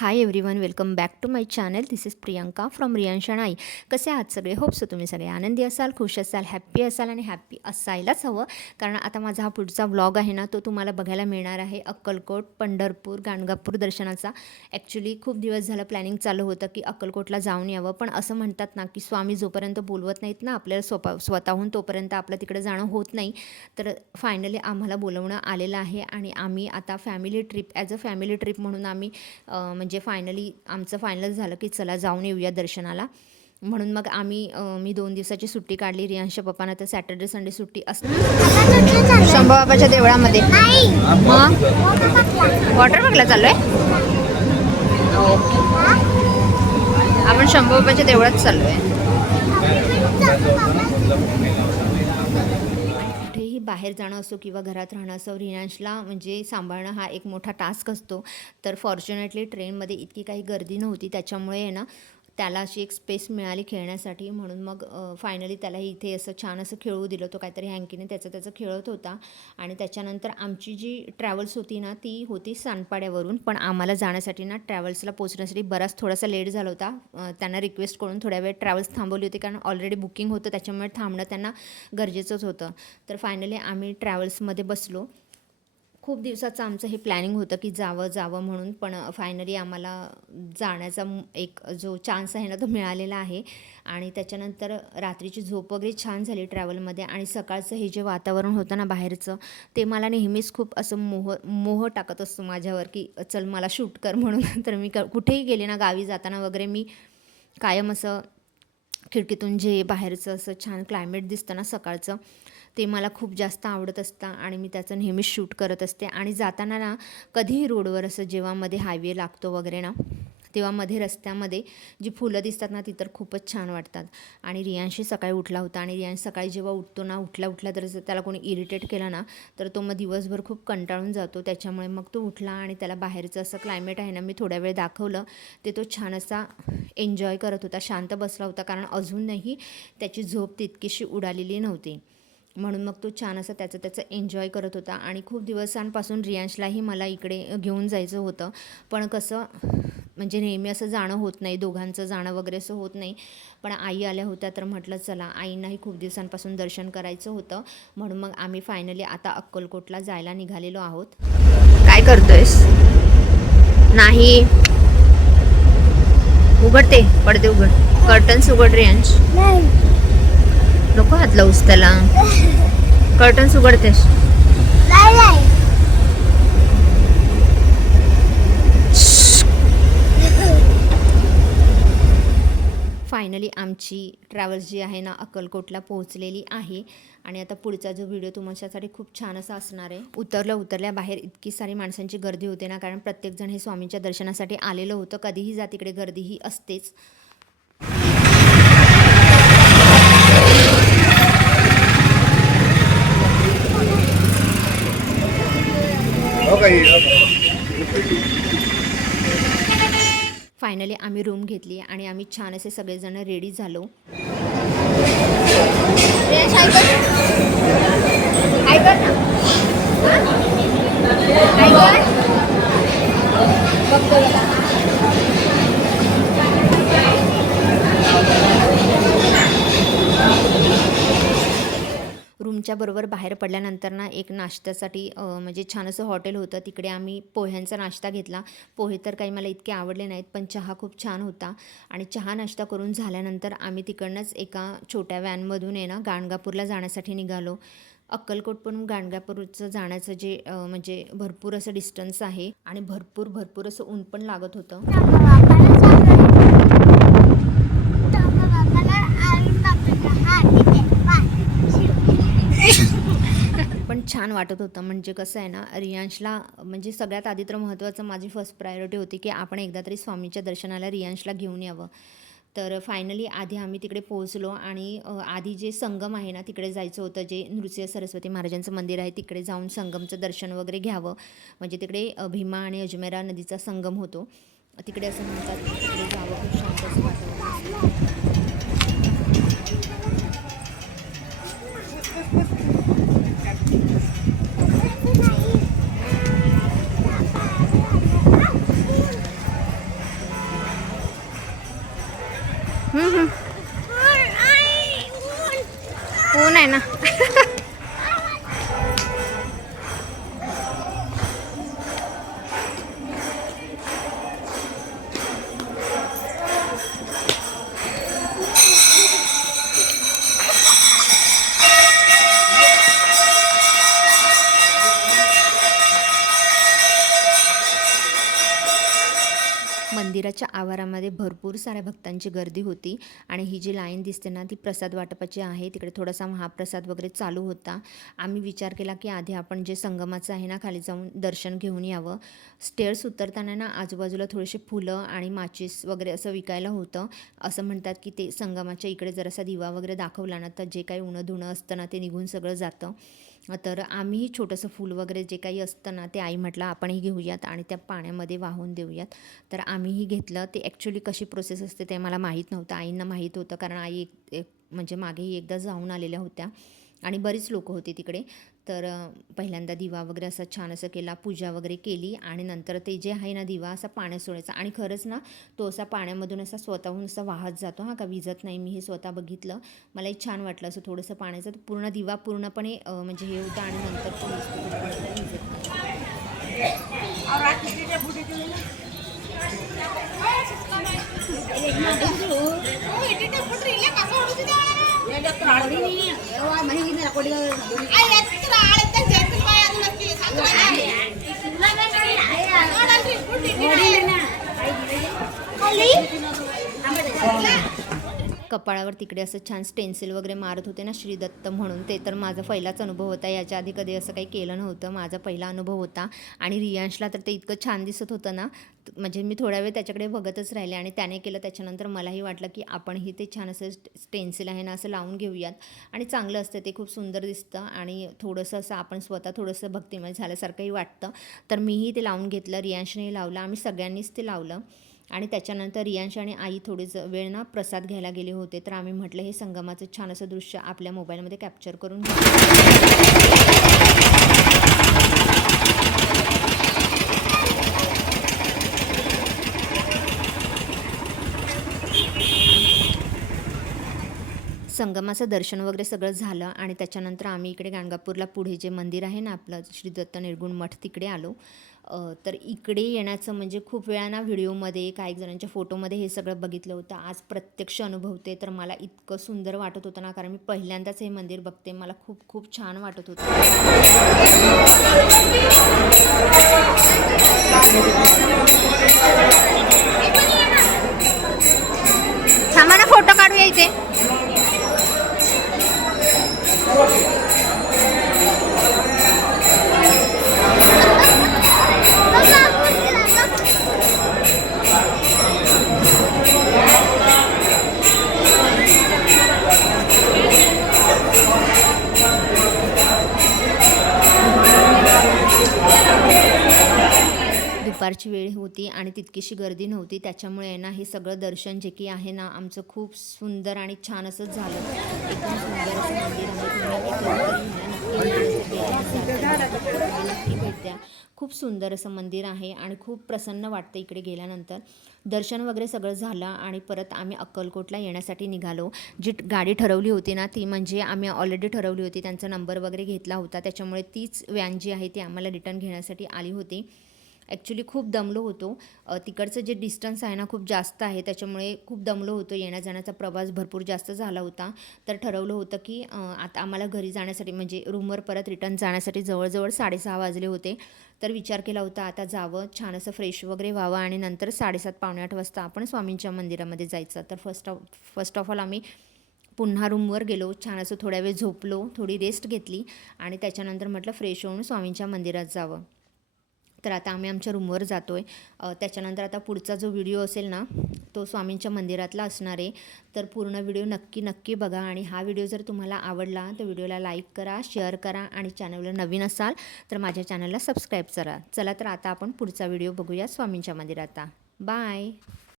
High everyone, welcome back to my channel. This is Priyanka from Riyansh आणि आई. कसे आहात सगळे? होप सो तुम्ही सगळे आनंदी असाल, खुश असाल, हॅप्पी असाल आणि हॅप्पी असायलाच हवं. कारण आता माझा हा पुढचा व्लॉग आहे ना, तो तुम्हाला बघायला मिळणार आहे अक्कलकोट, पंढरपूर, गाणगापूर दर्शनाचा. ॲक्च्युली खूप दिवस झालं प्लॅनिंग चालू होतं की अक्कलकोटला जाऊन यावं, पण असं म्हणतात ना की स्वामी जोपर्यंत बोलवत नाहीत ना आपल्याला स्वतःहून, तोपर्यंत आपलं तिकडे जाणं होत नाही. तर फायनली आम्हाला बोलवणं आलेलं आहे आणि आम्ही आता family trip as a family trip म्हणून आम्ही म्हणजे फायनली आमचं फायनल झालं की चला जाऊन येऊया दर्शनाला. म्हणून मग मी 2 दिवसाची सुट्टी काढली. रियांशच्या पप्पांना तर सॅटर्डे संडे सुट्टी असते शंभूबाबाच्या देवळामध्ये. मग वॉटर पार्कला चाललो आहे. आपण शंभूबाबाच्या देवळात चाललो आहे. कुठेही बाहेर जाणं असो किंवा घरात राहणं असो, रियांशला म्हणजे सांभाळणं हा एक मोठा टास्क असतो. तर फॉर्च्युनेटली ट्रेनमध्ये इतकी काही गर्दी नव्हती, त्याच्यामुळे आहे ना त्याला अशी एक स्पेस मिळाली खेळण्यासाठी. म्हणून मग फायनली त्याला इथे असं छान असं खेळू दिलं. तो काहीतरी हँकीने त्याचं खेळत होता. आणि त्याच्यानंतर आमची जी ट्रॅव्हल्स होती ना, ती होती सानपाड्यावरून, पण आम्हाला जाण्यासाठी ना ट्रॅव्हल्सला पोचण्यासाठी थोडासा लेट झाला होता. त्यांना रिक्वेस्ट करून थोड्या वेळ ट्रॅव्हल्स थांबवली होती, कारण ऑलरेडी बुकिंग होतं, त्याच्यामुळे थांबणं त्यांना गरजेचंच होतं. तर फायनली आम्ही ट्रॅव्हल्समध्ये बसलो. खूप दिवसाचं आमचं हे प्लॅनिंग होतं की जावं म्हणून, पण फायनली आम्हाला जाण्याचा एक जो चान्स आहे ना तो मिळालेला आहे. आणि त्याच्यानंतर रात्रीची झोप वगैरे छान झाली ट्रॅव्हलमध्ये. आणि सकाळचं हे जे वातावरण होतं ना बाहेरचं, ते मला नेहमीच खूप असं मोह टाकत असतो माझ्यावर की चल मला शूट कर म्हणून. तर मी कुठेही गेले ना, गावी जाताना वगैरे, मी कायम असं खिडकीतून जे बाहेरचं असं छान क्लायमेट दिसतं ना सकाळचं, ते मला खूप जास्त आवडत असतं आणि मी त्याचं नेहमीच शूट करत असते. आणि जाताना ना कधीही रोडवर असं जेव्हा मध्ये हायवे लागतो वगैरे ना, तेव्हा मध्ये रस्त्यामध्ये जी फुलं दिसतात ना, ती तर खूपच छान वाटतात. आणि रियांशी सकाळी उठला होता, आणि रियांश सकाळी जेव्हा उठतो ना, उठल्या तर त्याला कोणी इरिटेट केला ना, तर तो मग दिवसभर खूप कंटाळून जातो. त्याच्यामुळे मग तो उठला आणि त्याला बाहेरचं असं क्लायमेट आहे ना, मी थोड्या वेळ दाखवलं. ते तो छान असा एन्जॉय करत होता, शांत बसला होता, कारण अजूनही त्याची झोप तितकीशी उडालेली नव्हती. म्हणून मग तो छान असं त्याचं एन्जॉय करत होता. आणि खूप दिवसांपासून रियांशलाही मला इकडे घेऊन जायचं होतं, पण कसं म्हणजे नेहमी असं जाणं होत नाही, दोघांचं जाणं वगैरे असं होत नाही. पण आई आल्या होत्या, तर म्हटलं चला, आईंनाही खूप दिवसांपासून दर्शन करायचं होतं. म्हणून मग आम्ही फायनली आता अक्कलकोटला जायला निघालेलो आहोत. काय करतोयस? नाही, उघडते पडदे, उघड कर्टन्स, उघड रियांश. नको हात लावूस त्याला. कर्टन्स उघडतेस? फायनली आमची ट्रॅव्हल्स जी आहे ना अक्कलकोटला पोहोचलेली आहे. आणि आता पुढचा जो व्हिडिओ तुमच्यासाठी खूप छान असा असणार आहे. उतरल्या बाहेर इतकी सारी माणसांची गर्दी होते ना, कारण प्रत्येकजण हे स्वामींच्या दर्शनासाठी आलेलं होतं. कधीही जा तिकडे गर्दी ही असतेच. फायनली आम्ही रूम घेतली आणि आम्ही छान असे सगळेजण रेडी झालो. रूमच्या बरोबर बाहेर पडल्यानंतर ना एक नाश्त्यासाठी म्हणजे छान असं हॉटेल होतं, तिकडे आम्ही पोह्यांचा नाश्ता घेतला. पोहे तर काही मला इतके आवडले नाहीत, पण चहा खूप छान होता. आणि चहा नाश्ता करून झाल्यानंतर आम्ही तिकडनंच एका छोट्या व्हॅनमधून आहे ना गाणगापूरला जाण्यासाठी निघालो. अक्कलकोटकडून गाणगापूरचं जाण्याचं जे म्हणजे भरपूर असं डिस्टन्स आहे आणि भरपूर असं ऊन पण लागत होतं. पण छान वाटत होतं. म्हणजे कसं आहे ना, रियांशला म्हणजे सगळ्यात आधी तर महत्त्वाचं, माझी फर्स्ट प्रायोरिटी होती की आपण एकदा तरी स्वामीच्या दर्शनाला रियांशला घेऊन यावं. तर फायनली आधी आम्ही तिकडे पोहोचलो आणि आधी जे संगम आहे ना तिकडे जायचं होतं, जे नृसिंह सरस्वती महाराजांचं मंदिर आहे, तिकडे जाऊन संगमचं दर्शन वगैरे घ्यावं. म्हणजे तिकडे भीमा आणि अजमेरा नदीचा संगम होतो तिकडे, असं म्हणतात. तिकडे जावं, खूप शांत असं वातावरण असतं. ऊन आहे ना. मंदिराच्या आवारामध्ये भरपूर साऱ्या भक्तांची गर्दी होती आणि ही जी लाईन दिसते ना ती प्रसाद वाटपाची आहे. तिकडे थोडासा महाप्रसाद वगैरे चालू होता. आम्ही विचार केला की आधी आपण जे संगमाचं आहे ना खाली जाऊन दर्शन घेऊन यावं. स्टेअर्स उतरताना ना आजूबाजूला थोडेसे फुलं आणि माचीस वगैरे असं विकायला होतं. असं म्हणतात की ते संगमाच्या इकडे जरासा दिवा वगैरे दाखवला ना तर जे काही उणं धुणं असतं ना ते निघून सगळं जातं. तर आम्हीही छोटंसं फूल वगैरे जे काही असतं ना ते आई म्हटलं आपणही घेऊयात आणि त्या पाण्यामध्ये वाहून देऊयात. तर आम्हीही घेतलं. ते ॲक्च्युली कशी प्रोसेस असते ते मला माहीत नव्हतं. आईंना माहीत होतं कारण आई म्हणजे मागेही एकदा जाऊन आलेल्या होत्या आणि बरीच लोकं होती तिकडे. तर पहिल्यांदा दिवा वगैरे असा छान असं केला, पूजा वगैरे केली आणि नंतर ते जे आहे ना दिवा असा पाण्यात सोडायचा आणि खरंच ना तो असा पाण्यामधून असा स्वतःहून असा वाहत जातो हां, का विझत नाही. मी हे स्वतः बघितलं. मलाही छान वाटलं असं थोडंसं पाण्याचं. पूर्ण दिवा पूर्णपणे म्हणजे हे होतं आणि नंतर तो विझत कपाळावर तिकडे असं छान स्टेन्सिल वगैरे मारत होते ना श्री दत्त म्हणून. ते तर माझा पहिलाच अनुभव होता. याच्या आधी कधी असं काही केलं नव्हतं. माझा पहिला अनुभव होता आणि रियांशला तर ते इतकं छान दिसत होतं ना म्हणजे मी थोडा वेळ त्याच्याकडे बघतच राहिले आणि त्याने केलं. त्याच्यानंतर मलाही वाटलं की आपणही ते छान असं स्टेन्सिल आहे ना असं लावून घेऊयात आणि चांगलं असतं ते. खूप सुंदर दिसतं आणि थोडंसं असं आपण स्वतः थोडंसं भक्तिमय झाल्यासारखंही वाटतं. तर मीही ते लावून घेतलं, रियांशनेही लावलं, आम्ही सगळ्यांनीच ते लावलं. आणि त्याच्यानंतर रियांश आणि आई थोडेच वेळ ना प्रसाद घ्यायला गेले होते. तर आम्ही म्हटलं हे संगमाचं छान असं दृश्य आपल्या मोबाईलमध्ये कॅप्चर करून संगमाचं दर्शन वगैरे सगळं झालं आणि त्याच्यानंतर आम्ही इकडे गाणगापूरला पुढे जे मंदिर आहे ना आपलं श्री दत्त निर्गुण मठ तिकडे आलो. तर इकडे येण्याचं म्हणजे खूप वेळा ना व्हिडिओमध्ये काही जणांच्या फोटोमध्ये हे सगळं बघितलं होतं. आज प्रत्यक्ष अनुभवते तर मला इतकं सुंदर वाटत होतं ना कारण मी पहिल्यांदाच हे मंदिर बघते. मला खूप खूप छान वाटत होतं. थांबा ना फोटो काढूया इथे. दुपारची वेळ होती आणि तितकीशी गर्दी नव्हती. त्याच्यामुळे ना हे सगळं दर्शन जे की आहे ना आमचं खूप सुंदर आणि छान असं झालं. एकदम सुंदर असं मंदिर आहे. तुम्ही नक्की भेट द्या. खूप सुंदर असं मंदिर आहे आणि खूप प्रसन्न वाटतं इकडे गेल्यानंतर. दर्शन वगैरे सगळं झालं आणि परत आम्ही अक्कलकोटला येण्यासाठी निघालो. जी गाडी ठरवली होती ना ती म्हणजे आम्ही ऑलरेडी ठरवली होती. त्यांचा नंबर वगैरे घेतला होता. त्याच्यामुळे तीच व्हॅन जी आहे ती आम्हाला रिटर्न घेण्यासाठी आली होती. ॲक्च्युली खूप दमलो होतो. तिकडचं जे डिस्टन्स आहे ना खूप जास्त आहे. त्याच्यामुळे खूप दमलो होतो. येण्या-जाण्याचा प्रवास भरपूर जास्त झाला होता. तर ठरवलं होतं की आता आम्हाला घरी जाण्यासाठी म्हणजे रूमवर परत रिटर्न जाण्यासाठी जवळजवळ 6:30 वाजले होते. तर विचार केला होता आता जावं, छान असं फ्रेश वगैरे व्हावं आणि नंतर 7:30 पावणे 8 वाजता आपण स्वामींच्या मंदिरामध्ये जायचं. तर फर्स्ट ऑफ ऑल आम्ही पुन्हा रूमवर गेलो. छान असं थोड्या वेळ झोपलो, थोडी रेस्ट घेतली आणि त्याच्यानंतर म्हटलं फ्रेश होऊन स्वामींच्या मंदिरात जावं. तर आता आम्ही आमच्या रूमवर जातो आहे. त्याच्यानंतर आता पुढचा जो व्हिडिओ असेल ना तो स्वामींच्या मंदिरातला असणार आहे. तर पूर्ण व्हिडिओ नक्की बघा आणि हा व्हिडिओ जर तुम्हाला आवडला तर व्हिडिओला लाईक करा, शेअर करा आणि चॅनलवर नवीन असाल तर माझ्या चॅनलला सबस्क्राईब करा. चला तर आता आपण पुढचा व्हिडिओ बघूया स्वामींच्या मंदिरात. बाय.